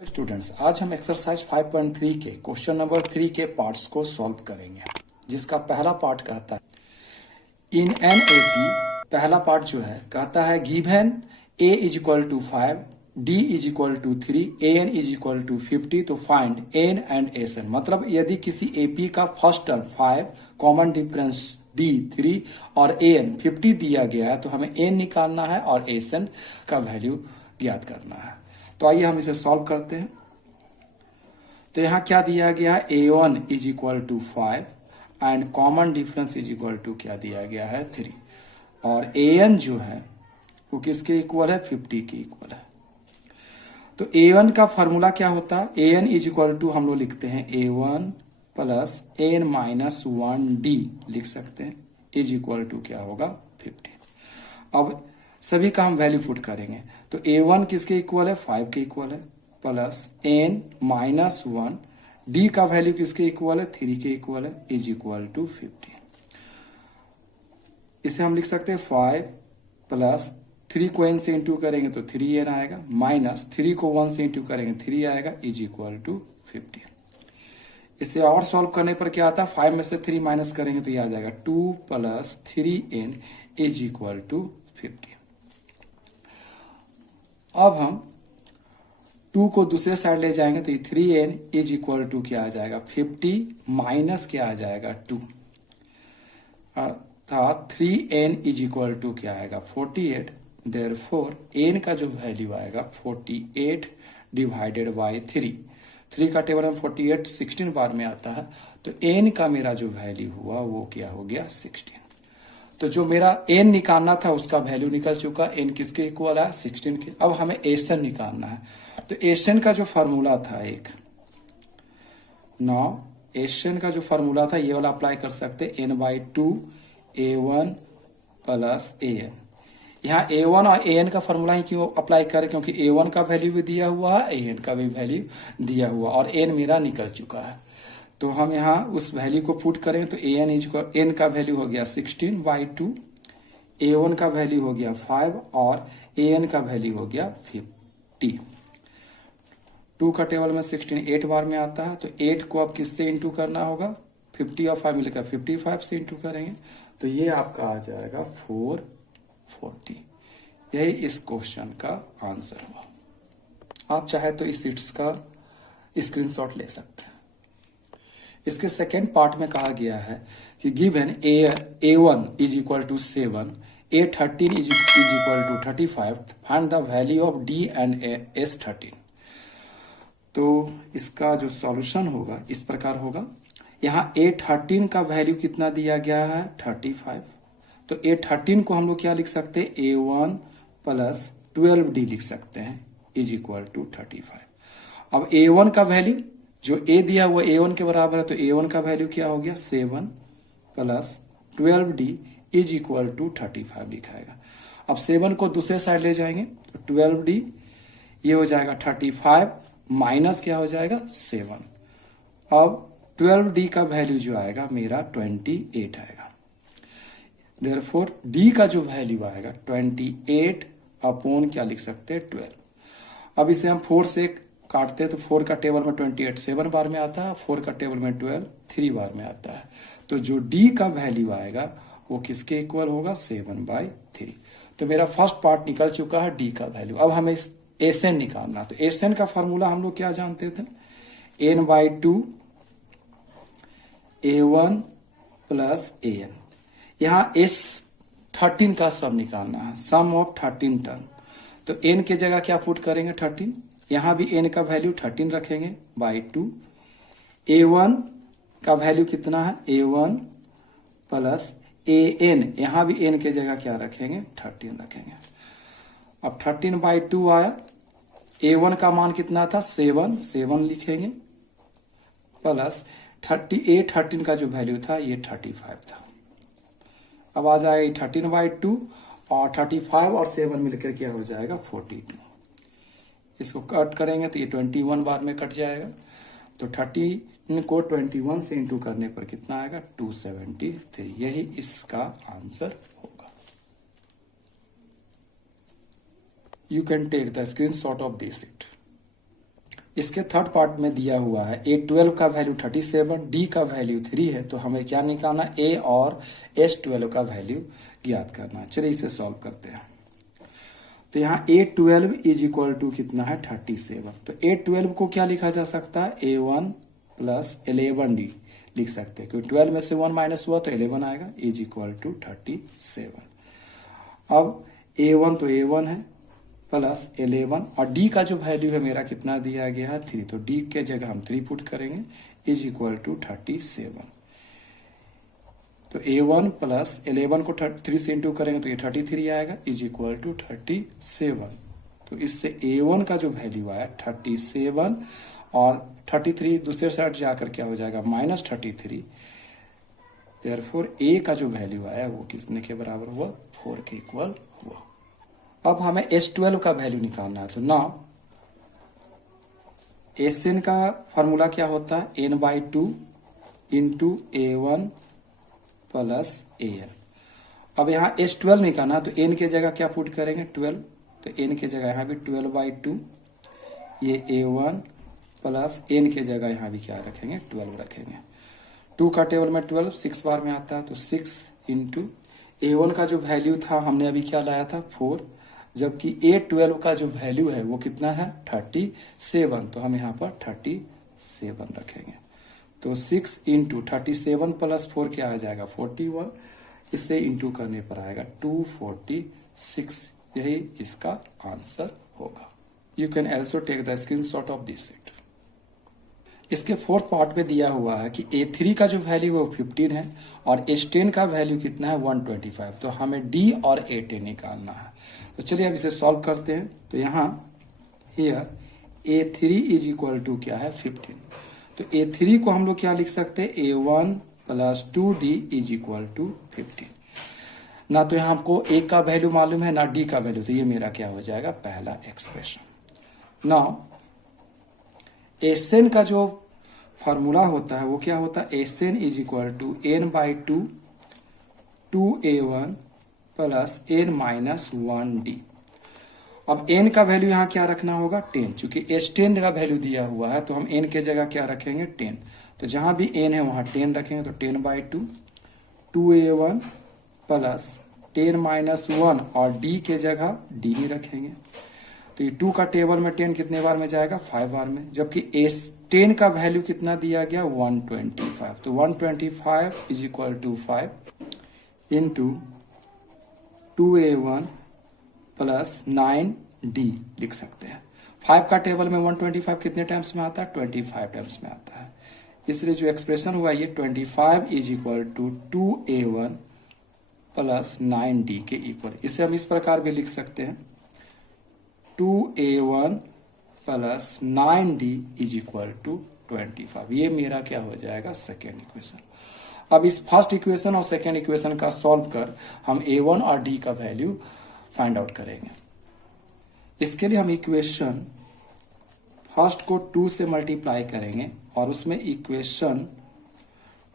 Students, आज हम exercise 5.3 के क्वेश्चन नंबर 3 के पार्ट्स को सॉल्व करेंगे, जिसका पहला पार्ट कहता है इन एन एपी। पहला पार्ट जो है कहता है given a is equal to 5, d is equal to 3, a n is equal to 50 तो find n and S n. मतलब यदि किसी एपी का first term 5, common difference d 3 और ए एन 50 दिया गया है तो हमें एन निकालना है और एस एन का वैल्यू ज्ञात करना है। तो आइए हम इसे सॉल्व करते हैं। तो यहां क्या दिया गया है, a1 is equal to 5 and common difference is equal to क्या दिया गया है 3, और an जो है वो किसके इक्वल है 50 के इक्वल है। तो a1 का फॉर्मूला क्या होता है, an इज इक्वल टू हम लोग लिखते हैं a1 plus n minus 1d लिख सकते हैं, इज इक्वल टू क्या होगा 50। अब सभी का हम वैल्यू पुट करेंगे तो a1 किसके इक्वल है 5 के इक्वल है, प्लस n माइनस 1 d का वैल्यू किसके इक्वल है 3 के इक्वल है, इज इक्वल टू 50। इसे हम लिख सकते हैं 5 प्लस 3 को n से इंटू करेंगे तो 3n आएगा, माइनस 3 को 1 से इंटू करेंगे 3 आएगा, इज इक्वल टू 50। इसे और सॉल्व करने पर क्या आता है, 5 में से 3 माइनस करेंगे तो ये आ जाएगा 2 plus 3n is equal to 50। अब हम 2 को दूसरे साइड ले जाएंगे तो ये 3n इज इक्वल टू क्या आ जाएगा 50 माइनस क्या आ जाएगा 2, अर्थात 3n इज इक्वल टू क्या आएगा 48। देयरफॉर n का जो वैल्यू आएगा 48 डिवाइडेड बाई 3 का टेबल में 48 16 बार में आता है, तो n का मेरा जो वैल्यू हुआ वो क्या हो गया 16। तो जो मेरा n निकालना था उसका वैल्यू निकल चुका, n किसके इक्वल है 16 के। अब हमें एसन निकालना है, तो एसन का जो फॉर्मूला था एसन का जो फॉर्मूला था ये वाला अप्लाई कर सकते n/2 a1 प्लस an। यहाँ a1 और an का फॉर्मूला ही क्यों अप्लाई करें, क्योंकि a1 का वैल्यू भी दिया हुआ है, an का भी वैल्यू दिया हुआ और n मेरा निकल चुका है। तो हम यहाँ उस वैल्यू को पुट करें तो an इज n का वैल्यू हो गया 16/2, a1 का वैल्यू हो गया 5 और an का वैल्यू हो गया 50। 2 का टेबल में 16 8 बार में आता है, तो 8 को अब किससे इंटू करना होगा 50 और 5 मिलकर 55 से इंटू करेंगे तो ये आपका आ जाएगा 440। यही इस क्वेश्चन का आंसर हुआ। आप चाहे तो इस सीट्स का स्क्रीनशॉट ले सकते हैं। इसके सेकेंड पार्ट में कहा गया है कि given a1 is equal to 7, a13 is equal to 35, find the value of d and s13। तो इसका जो सॉल्यूशन होगा इस प्रकार होगा, यहाँ a13 का वैल्यू कितना दिया गया है 35, तो a13 को हम लोग क्या लिख सकते हैं a1 प्लस 12d लिख सकते हैं, इज इक्वल टू 35। अब a1 का वैल्यू जो a दिया हुआ a1 के बराबर है, तो a1 का वैल्यू क्या हो गया 7 plus 12d is equal to 35 लिखाएगा। अब 7 को दूसरे साइड ले जाएंगे तो 12d ये हो जाएगा 35 माइनस क्या हो जाएगा 7। अब 12d का वैल्यू जो आएगा मेरा 28 आएगा। देयरफॉर d का जो वैल्यू आएगा 28 अपॉन क्या लिख सकते हैं 12। अब इसे हम 4 से काटते हैं तो 4 का टेबल में 28 7 बार में आता है, 4 का टेबल में 12 3 बार में आता है, तो जो d का वैल्यू आएगा वो किसके इक्वल होगा 7/3। तो मेरा फर्स्ट पार्ट निकल चुका है d का वैल्यू। अब हमें एसएन निकालना, तो एसएन का फॉर्मूला हम लोग क्या जानते थे n/2 a1 प्लस an। यहाँ s13 का सम निकालना है, सम ऑफ 13 टर्म। तो n के जगह क्या पुट करेंगे 13, यहाँ भी n का वैल्यू 13 रखेंगे बाई 2। a1 का वैल्यू कितना है a1 प्लस an, यहाँ भी n के जगह क्या रखेंगे 13 रखेंगे। अब 13/2 आया, a1 का मान कितना था 7 लिखेंगे, प्लस 13 का जो वैल्यू था ये 35 था। अब आ जाएगा 13/2 और 35 और 7 मिलकर क्या हो जाएगा 42। इसको कट करेंगे तो ये 21 बार में कट जाएगा, तो 13 को 21 से इंटू करने पर कितना आएगा 273। यही इसका आंसर होगा। You can take the screenshot of this sheet. इसके थर्ड पार्ट में दिया हुआ है A12 का वैल्यू 37, D का वैल्यू 3 है, तो हमें क्या निकालना, A और S12 का वैल्यू ज्ञात करना है। चलिए इसे सॉल्व करते हैं। तो यहाँ A12 इज इक्वल टू कितना है 37, तो A12 को क्या लिखा जा सकता है, A1 प्लस 11D लिख सकते हैं, क्योंकि 12 में से 1 माइनस हुआ तो 11 आएगा, इज इक्वल टू 37। अब A1 तो A1 है प्लस 11 और D का जो वैल्यू है मेरा कितना दिया गया है 3, तो D के जगह हम 3 पुट करेंगे, इज इक्वल टू 37। तो A1 प्लस 11 को 3 से इंटू करेंगे तो ये 33 आएगा, इज इक्वल टू 37। तो इससे A1 का जो वैल्यू आया 37 और 33 दूसरे साइड जाकर क्या हो जाएगा -33। देयरफॉर A का जो वैल्यू आया वो किसने के बराबर हुआ, 4 के इक्वल हुआ। अब हमें S12 का वैल्यू निकालना है, तो नाउ Sn का फॉर्मूला क्या होता है, n/2 into A1 plus AN। अब यहाँ S12 निकालना, तो n के जगह क्या पुट करेंगे 12, तो n के जगह यहाँ भी 12/2, ये A1 प्लस n के जगह यहाँ भी क्या रखेंगे 12 रखेंगे। 2 का टेबल में 12 6 बार में आता है, तो 6 इंटू A1 का जो वैल्यू था हमने अभी क्या लाया था 4, जबकि A12 का जो वैल्यू है वो कितना है 37, तो हम यहाँ पर 37 रखेंगे। तो 6 इंटू 37 प्लस 4 क्या आ जाएगा 41, इससे इंटू करने पर आएगा 246, यही इसका आंसर होगा। You can also take the screenshot of this set. इसके फोर्थ पार्ट में दिया हुआ है कि A3 का जो वैल्यू है वो 15 है और S10 का वैल्यू कितना है 125, तो हमें D और A10 निकालना है। तो चलिए अब इसे सॉल्व करते हैं। तो यहाँ here A3 is equal to क्या है 15, तो A3 को हम लोग क्या लिख सकते हैं, A1 plus 2D is equal to 15। ना तो यहाँ हमको A का वैल्यू मालूम है ना D का वैल्यू, तो ये मेरा क्या हो जाएगा पहला एक्सप्रेशन। नाउ Sn का जो फॉर्मूला होता है वो क्या होता है, Sn is equal to n/2 2A1 plus n-1D। अब n का वैल्यू यहाँ क्या रखना होगा 10, चूंकि S10 का वैल्यू दिया हुआ है तो हम n के जगह क्या रखेंगे 10, तो जहां भी n है वहां 10 रखेंगे, तो 10/2 2A1 प्लस 10-1 और D के जगह D ही रखेंगे। तो ये 2 का टेबल में 10 कितने बार में जाएगा 5 बार में, जबकि S10 का वैल्यू कितना दिया गया 125, तो 125 is equal to 5 into 2A1 plus 9D लिख सकते हैं। 5 का टेबल में 125 कितने टाइम्स में आता है 25 टाइम्स में आता है, इसलिए जो एक्सप्रेशन हुआ ये 25 is equal to 2A1 plus 9D के इक्वल। इसे हम इस प्रकार भी लिख सकते हैं 2A1 plus 9D is equal to 25। ये मेरा क्या हो जाएगा सेकेंड इक्वेशन। अब इस फर्स्ट इक्वेशन और सेकेंड इक्वेशन का सॉल्व कर हम A1 और D का वैल्यू फाइंड आउट करेंगे। इसके लिए हम इक्वेशन फर्स्ट को 2 से मल्टीप्लाई करेंगे और उसमें इक्वेशन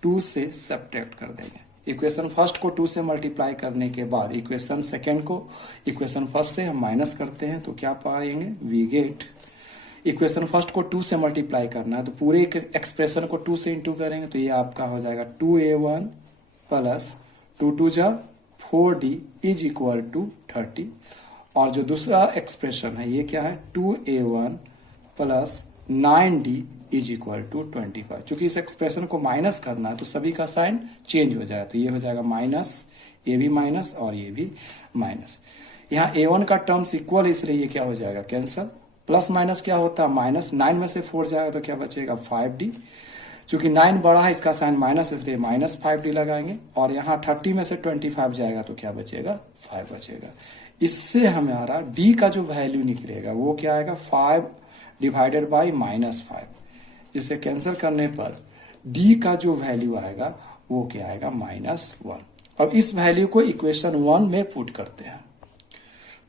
2 से सब्ट्रैक्ट कर देंगे। इक्वेशन फर्स्ट को 2 से मल्टीप्लाई करने के बाद इक्वेशन सेकेंड को इक्वेशन फर्स्ट से हम माइनस करते हैं, तो क्या पाएंगे वी गेट, इक्वेशन फर्स्ट को 2 से मल्टीप्लाई करना है तो पूरे एक्सप्रेशन को 2 से इंटू करेंगे, तो ये आपका हो जाएगा 2A1 प्लस 2 जा 4D इज इक्वल टू 30। और जो दूसरा एक्सप्रेशन है ये क्या है 2A1 plus 9D is equal to 25। चूंकि इस एक्सप्रेशन को माइनस करना है तो सभी का साइन चेंज हो जाए, तो ये हो जाएगा माइनस, ये भी माइनस और ये भी माइनस। यहाँ A1 का टर्म्स इक्वल, इसलिए ये क्या हो जाएगा कैंसल। प्लस माइनस क्या होता है माइनस, 9 में से 4 जाएगा तो क्या बचेगा 5D। चूंकि 9 बड़ा है इसका साइन माइनस, इसलिए माइनस 5D लगाएंगे। और यहाँ 30 में से 25 जाएगा तो क्या बचेगा 5 बचेगा। इससे हमारा D का जो वैल्यू निकलेगा वो क्या आएगा 5 डिवाइडेड बाई -5, जिससे कैंसिल करने पर D का जो वैल्यू आएगा वो क्या आएगा -1। अब इस वैल्यू को इक्वेशन 1 में पुट करते हैं,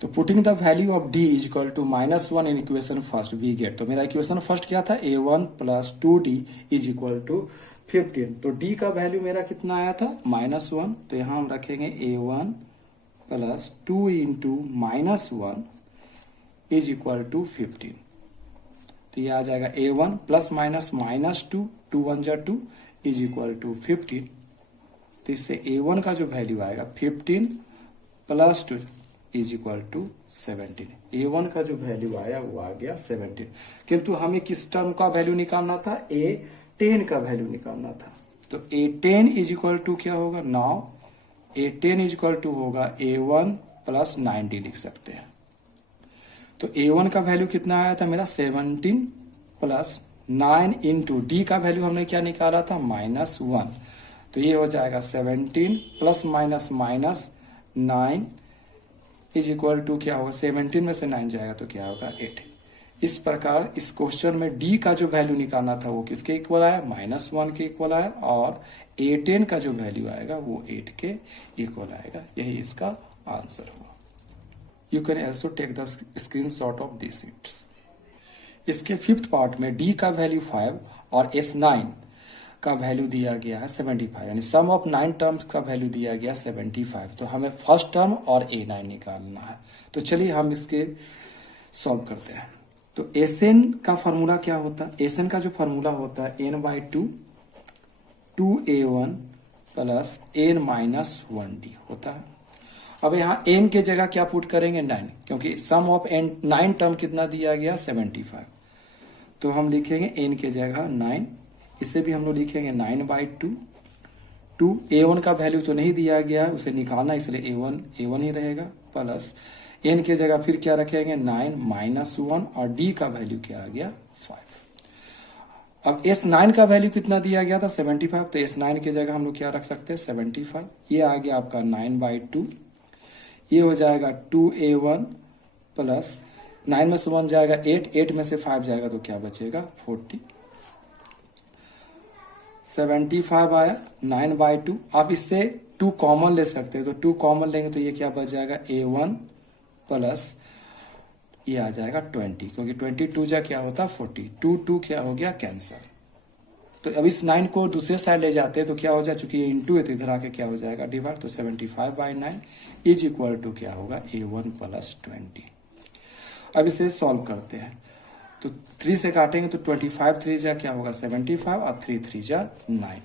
तो putting the value of D is equal to -1 in equation first we get. तो मेरा इक्वेशन फर्स्ट क्या था A1 plus 2D is equal to 15, तो D का वैल्यू मेरा कितना आया था -1, तो यहाँ हम रखेंगे A1 plus 2 into -1 is equal to 15। तो ये आ जाएगा A1 प्लस माइनस -2, 2 1 जा 2 इज इक्वल टू 15। तो इससे A1 का जो वैल्यू आएगा 15 plus 2 is equal to 17। A1 का जो वैल्यू आया वो आ गया 17। किंतु हमें किस टर्म का वैल्यू निकालना था? A10 का वैल्यू निकालना था। तो A10 इज इक्वल टू क्या होगा? Now A10 is equal to होगा A1 प्लस 90 लिख सकते हैं। तो A1 का वैल्यू कितना आया था मेरा? 17 प्लस 9 इंटू डी का वैल्यू हमने क्या निकाला था? -1। तो ये हो जाएगा 17 plus minus minus 9 is equal to क्या होगा? 17 में से 9 जाएगा तो क्या होगा? 8। इस प्रकार इस क्वेश्चन में डी का जो वैल्यू निकालना था वो किसके इक्वल आया? -1 के इक्वल आया, और A10 का जो वैल्यू आएगा वो 8 के इक्वल आएगा। यही इसका आंसर होगा। You can also take the screenshot of this sheets. इसके 5th पार्ट में डी का वैल्यू 5 और S9 का वैल्यू दिया गया है 75, यानी सम ऑफ 9 टर्म्स का वैल्यू दिया गया 75। तो हमें फर्स्ट टर्म और A9 निकालना है। तो चलिए हम इसके सॉल्व करते हैं। तो Sn का फॉर्मूला क्या होता है? Sn का जो फॉर्मूला होता है n/2 2A1 प्लस n-1d होता है। अब यहाँ n के जगह क्या पुट करेंगे? 9, क्योंकि सम ऑफ 9 टर्म कितना दिया गया? 75। तो हम लिखेंगे n के जगह 9, इसे भी हम लोग लिखेंगे 9/2। 2 A1 का वैल्यू तो नहीं दिया गया है, उसे निकालना, इसलिए A1 ही रहेगा, प्लस n के जगह फिर क्या रखेंगे? 9 -1, और d का वैल्यू क्या आ गया? 5। अब S9 का वैल्यू कितना दिया गया था? 75। तो S9 के जगह हम लोग क्या रख सकते हैं? 75। ये आ गया आपका 9/2। ये हो जाएगा 2A1 प्लस 9 में से 1 जाएगा 8, 8 में से 5 जाएगा तो क्या बचेगा? 40। 75 आया 9/2। आप इससे 2 कॉमन ले सकते हैं, तो 2 कॉमन लेंगे तो ये क्या बच जाएगा? A1 प्लस ये आ जाएगा 20, क्योंकि 22 जा क्या होता है? 40। 2 क्या हो गया? कैंसर। तो अब इस 9 को दूसरे साइड ले जाते हैं तो क्या हो जाए? चूंकि ये इंटू है तो इधर आके क्या हो जाएगा? डिवाइड। तो 75/9 इज इक्वल टू क्या होगा? A1 plus 20। अब इसे सॉल्व करते हैं। तो 3 से काटेंगे तो 25 3 जा क्या होगा? 75, और 3 3 जा 9।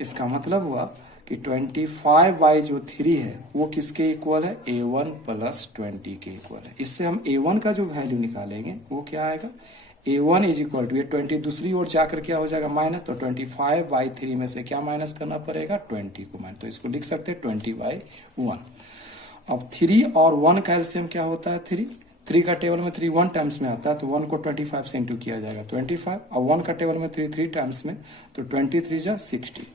इसका मतलब हुआ कि 25 जो 3 है वो किसके इक्वल है? A1 प्लस 20 के इक्वल है। इससे हम A1 का जो वैल्यू निकालेंगे वो क्या आएगा? A1 इज इक्वल टू, ये 20 दूसरी ओर जाकर क्या हो जाएगा? माइनस। तो 25/3 में से क्या माइनस करना पड़ेगा? 20 को माइनस। तो इसको लिख सकते हैं 20/1। अब 3 और 1 का एलसीएम क्या होता है? 3 का टेबल में 3 1 टाइम्स में आता है, तो 1 को 25 से इंटू किया जाएगा 25, और 1 का टेबल में 3 3 टाइम्स में, तो 23 जा 60।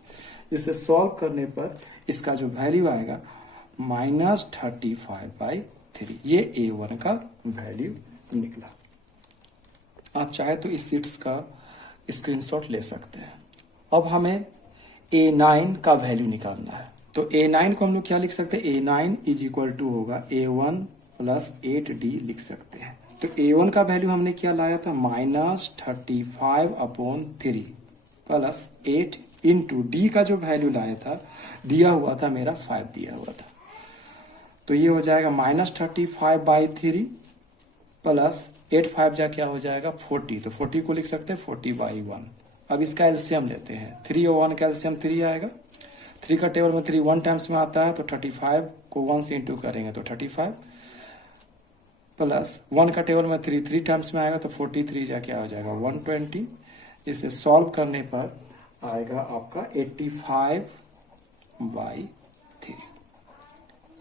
इसे सॉल्व करने पर इसका जो वैल्यू आएगा -35/3। ये A1 का वैल्यू निकला। आप चाहे तो इस शीट्स का स्क्रीनशॉट ले सकते हैं। अब हमें A9 का वैल्यू निकालना है। तो A9 को हम लोग क्या लिख सकते हैं? A9 इज इक्वल टू होगा A1 प्लस 8d लिख सकते हैं। तो A1 का वैल्यू हमने क्या लाया था? -35/3 प्लस 8 इंटू डी का जो वैल्यू लाया था, दिया हुआ था मेरा 5 दिया हुआ था। तो ये हो जाएगा -35/3 प्लस 8 5 जा क्या हो जाएगा? 40। तो 40 को लिख सकते हैं 40/1। अब इसका एलसीएम लेते हैं। 3 और 1 का एलसीएम 3 आएगा। 3 का टेबल में 3 1 टाइम्स में आता है, तो 35 को 1 से इंटू करेंगे तो 35, प्लस 1 का टेबल में 3 3 टाइम्स में आएगा, तो 43 जा क्या हो जाएगा? 120। इसे सॉल्व करने पर आएगा आपका 85/3।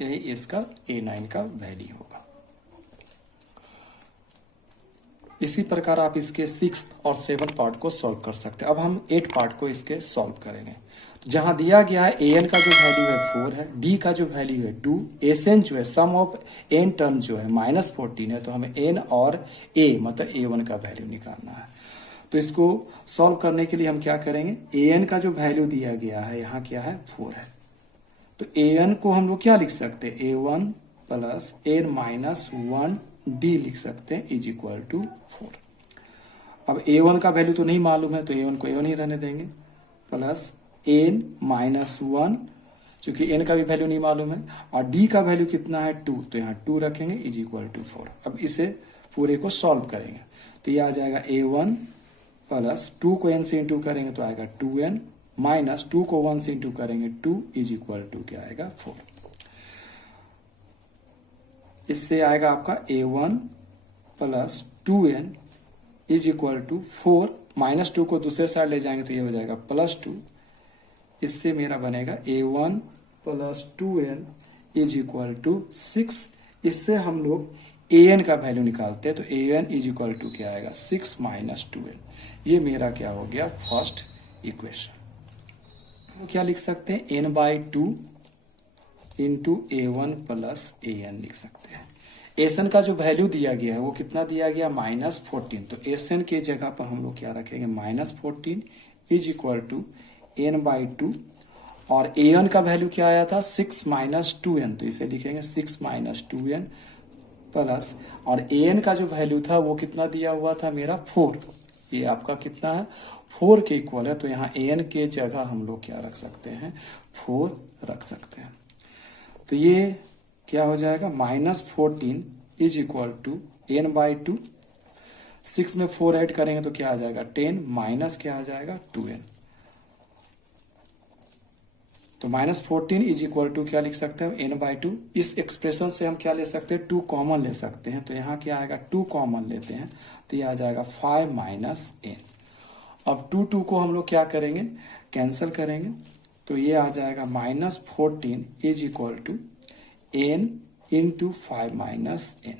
यही इसका A9 का वैल्यू होगा। इसी प्रकार आप इसके 6th और 7th पार्ट को सॉल्व कर सकते हैं। अब हम 8 पार्ट को इसके सॉल्व करेंगे। जहां दिया गया है an का जो वैल्यू है 4 है, d का जो वैल्यू है 2, Sn जो है सम ऑफ n टर्म जो है -14 है, तो हमें n और a मतलब A1 का वैल्यू निकालना है। तो इसको सॉल्व करने के लिए हम क्या करेंगे? an का जो वैल्यू दिया गया है यहाँ क्या है? 4 है। तो an को हम लोग क्या लिख सकते हैं? A1 प्लस n-1d लिख सकते हैं इज इक्वल टू 4। अब A1 का वैल्यू तो नहीं मालूम है, तो A1 को A1 ही रहने देंगे, प्लस n-1, चूंकि n का भी वैल्यू नहीं मालूम है, और d का वैल्यू कितना है? 2, तो यहाँ 2 रखेंगे इज इक्वल टू 4। अब इसे पूरे को सॉल्व करेंगे तो ये आ जाएगा a1 प्लस 2 को n से इंटू करेंगे तो आएगा 2n माइनस 2 को 1 से इंटू करेंगे 2 इज इक्वल टू क्या आएगा 4। इससे आएगा आपका a1 plus 2n is equal to 4 minus 2 को दूसरे साइड ले जाएंगे तो ये हो जाएगा प्लस 2। इससे मेरा बनेगा a1 plus 2n is equal to 6। इससे हम लोग an का वैल्यू निकालते हैं तो an इज इक्वल टू क्या आएगा 6 माइनस 2n। ये मेरा क्या हो गया फर्स्ट इक्वेशन। तो क्या लिख सकते हैं n/2 into a1 plus an लिख सकते हैं। एसएन का जो वैल्यू दिया गया है वो कितना दिया गया -14। तो एसएन के जगह पर हम लोग क्या रखेंगे -14 इज इक्वल टू n/2 और an का वैल्यू क्या आया था 6 माइनस 2n तो इसे लिखेंगे 6 माइनस 2n प्लस और an का जो वैल्यू था वो कितना दिया हुआ था मेरा 4। ये आपका कितना है 4 के इक्वल है तो यहाँ an के जगह हम लोग क्या रख सकते हैं 4 रख सकते हैं। तो ये क्या हो जाएगा -14 इज इक्वल टू n/2 6 में 4 ऐड करेंगे तो क्या आ जाएगा 10 माइनस क्या आ जाएगा 2n। तो -14 इज इक्वल टू क्या लिख सकते हैं n/2। इस एक्सप्रेशन से हम क्या ले सकते हैं 2 कॉमन ले सकते हैं तो यहाँ क्या आएगा 2 कॉमन लेते हैं तो ये आ जाएगा 5 माइनस n। अब 2 को हम लोग क्या करेंगे कैंसिल करेंगे तो ये आ जाएगा -14 is equal to n into 5 minus n।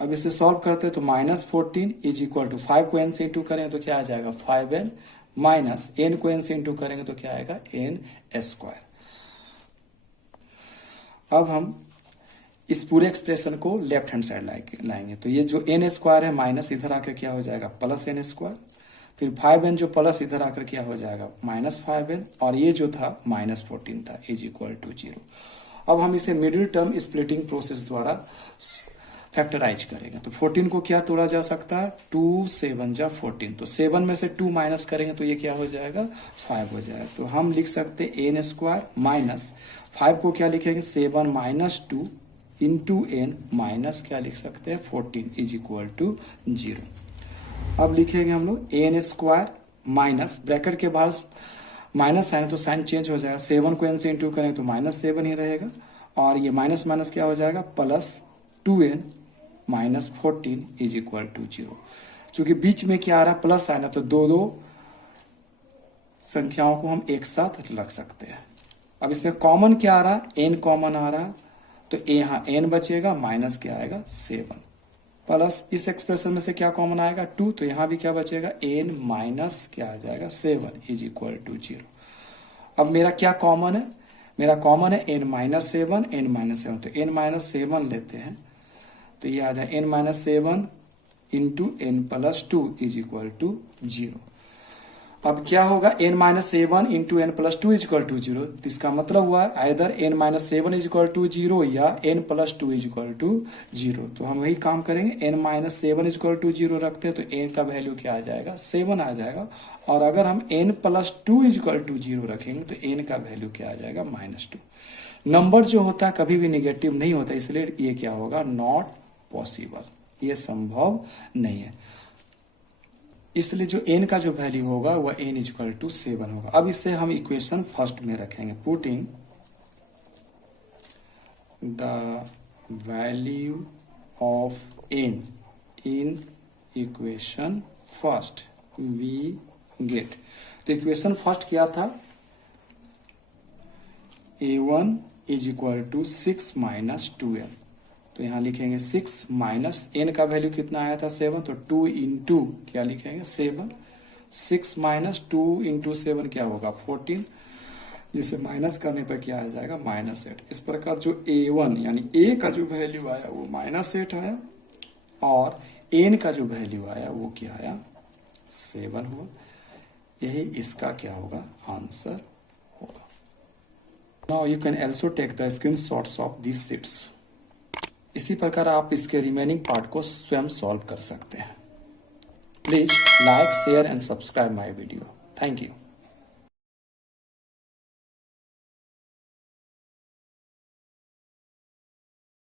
अब इसे सॉल्व करते हैं तो -14 इज इक्वल टू 5 को n से इंटू करेंगे तो क्या आ जाएगा 5n माइनस n को n से इंटू करेंगे तो क्या आएगा n²। अब हम इस पूरे एक्सप्रेशन को लेफ्ट हैंड साइड लाएंगे तो ये जो n² है माइनस इधर आकर क्या हो जाएगा प्लस n²। फिर 5n जो प्लस इधर आकर क्या हो जाएगा -5n और ये जो था -14 था इज इक्वल टू 0। अब हम इसे मिडिल टर्म स्प्लिटिंग प्रोसेस द्वारा फैक्टराइज करेंगे तो 14 को क्या तोड़ा जा सकता है 2 7 जा 14 तो 7 में से 2 माइनस करेंगे तो ये क्या हो जाएगा 5 हो जाएगा। तो हम लिख सकते हैं n² माइनस 5 को क्या लिखेंगे 7 माइनस 2 इंटू n माइनस क्या लिख सकते हैं 14 इज इक्वल टू 0। अब लिखेंगे हम लोग n² माइनस ब्रैकेट के बाहर माइनस साइन तो साइन चेंज हो जाएगा 7 को n से इंटू करेंगे तो -7 ही रहेगा और ये माइनस माइनस क्या हो जाएगा plus 2n minus 14 is equal to 0। चूंकि बीच में क्या आ रहा है प्लस साइन है तो दो संख्याओं को हम एक साथ रख सकते हैं। अब इसमें कॉमन क्या आ रहा है n कॉमन आ रहा है तो यहाँ n बचेगा माइनस क्या आएगा 7 प्लस इस एक्सप्रेशन में से क्या कॉमन आएगा 2 तो यहाँ भी क्या बचेगा n माइनस क्या आ जाएगा 7 इज इक्वल टू 0। अब मेरा क्या कॉमन है मेरा कॉमन है n माइनस 7 तो n माइनस 7 लेते हैं तो ये आ जाए n minus 7 into n plus 2 is equal to 0। अब क्या होगा n minus 7 into n plus 2 is equal to 0। इसका मतलब हुआ either n minus 7 is equal to 0 या n plus 2 is equal to 0। तो हम वही काम करेंगे n minus 7 is equal to 0 रखते हैं तो n का वैल्यू क्या आ जाएगा 7 आ जाएगा और अगर हम n plus 2 is equal to 0 रखेंगे तो n का वैल्यू क्या आ जाएगा -2। नंबर जो होता है कभी भी निगेटिव नहीं होता इसलिए ये क्या होगा नॉट पॉसिबल, ये संभव नहीं है। इसलिए जो n का जो वैल्यू होगा वह n इज इक्वल टू 7 होगा। अब इससे हम इक्वेशन फर्स्ट में रखेंगे putting the value of n in equation first we get. तो इक्वेशन फर्स्ट क्या था a1 is equal to 6 minus 2n। तो यहाँ लिखेंगे 6 माइनस n का वैल्यू कितना आया था 7 तो 2 इंटू क्या लिखेंगे 7। 6 माइनस 2 इंटू 7 क्या होगा 14 जिसे माइनस करने पर क्या आ जाएगा -8। इस प्रकार जो a1 यानी a का जो वैल्यू आया वो -8 आया और n का जो वैल्यू आया वो क्या आया 7 हुआ। यही इसका क्या होगा आंसर होगा। Now you can also take the screenshots of this sheets. इसी प्रकार आप इसके रिमेनिंग पार्ट को स्वयं सॉल्व कर सकते हैं। Please like share and subscribe my video. Thank you.